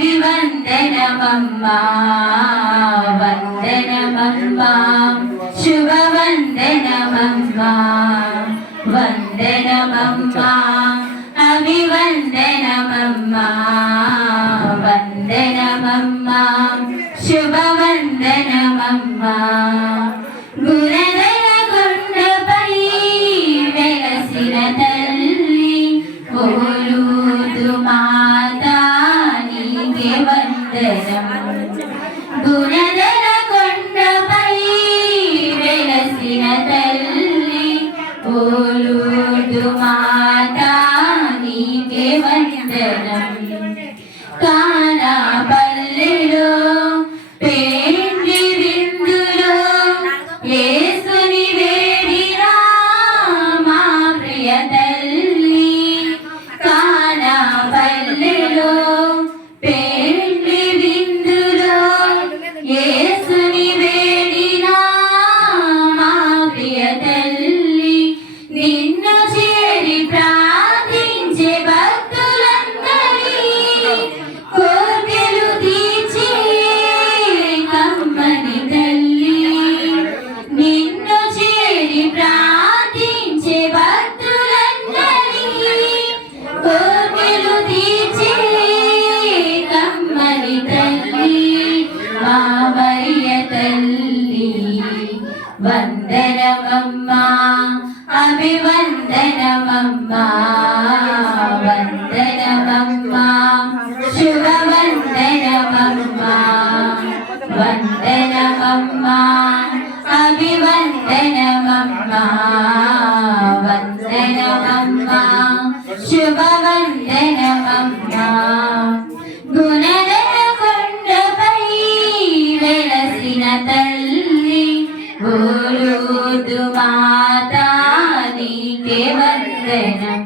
అభివందనమమ్మా వందనమమ్మా శుభవందనమమ్మా వందనమమ్మా అభివందనమమ్మా వందనమమ్మా శుభవందనమమ్మా గుణదల కొండపై వెలసిన తల్లి ఓలూరు మాతా నీకే వందనం గుణదల కొండపై వెలసిన తల్లి ఓలూరు మాతా నీకే వందనం కానాపల్లిలో పెండ్లి విందులో యేసుని వేడిరా మా ప్రియ తల్లి కానాపల్లిలో పెండ్లి విందులో యేసుని వేడిరా మా ప్రియ తల్లి నిన్ను చేరి ప్రార్థించే భక్తులందరి కోర్కెలు తీర్చే కమ్మని తల్లి నిన్ను చేరి ప్రార్థించే భక్తులందరి కోర్కెలు తీర్చే కమ్మని తల్లి మా మరియ తల్లి వందనమమ్మా అభివందనమమ్మా వందనమమ్మా శుభవందనమమ్మా వందనమమ్మా అభివందనమమ్మా వందనమమ్మా శుభవందనమమ్మా గుణదల కొండపై వెలసిన తల్లి ఓలూరు మాతా నీకే వందనం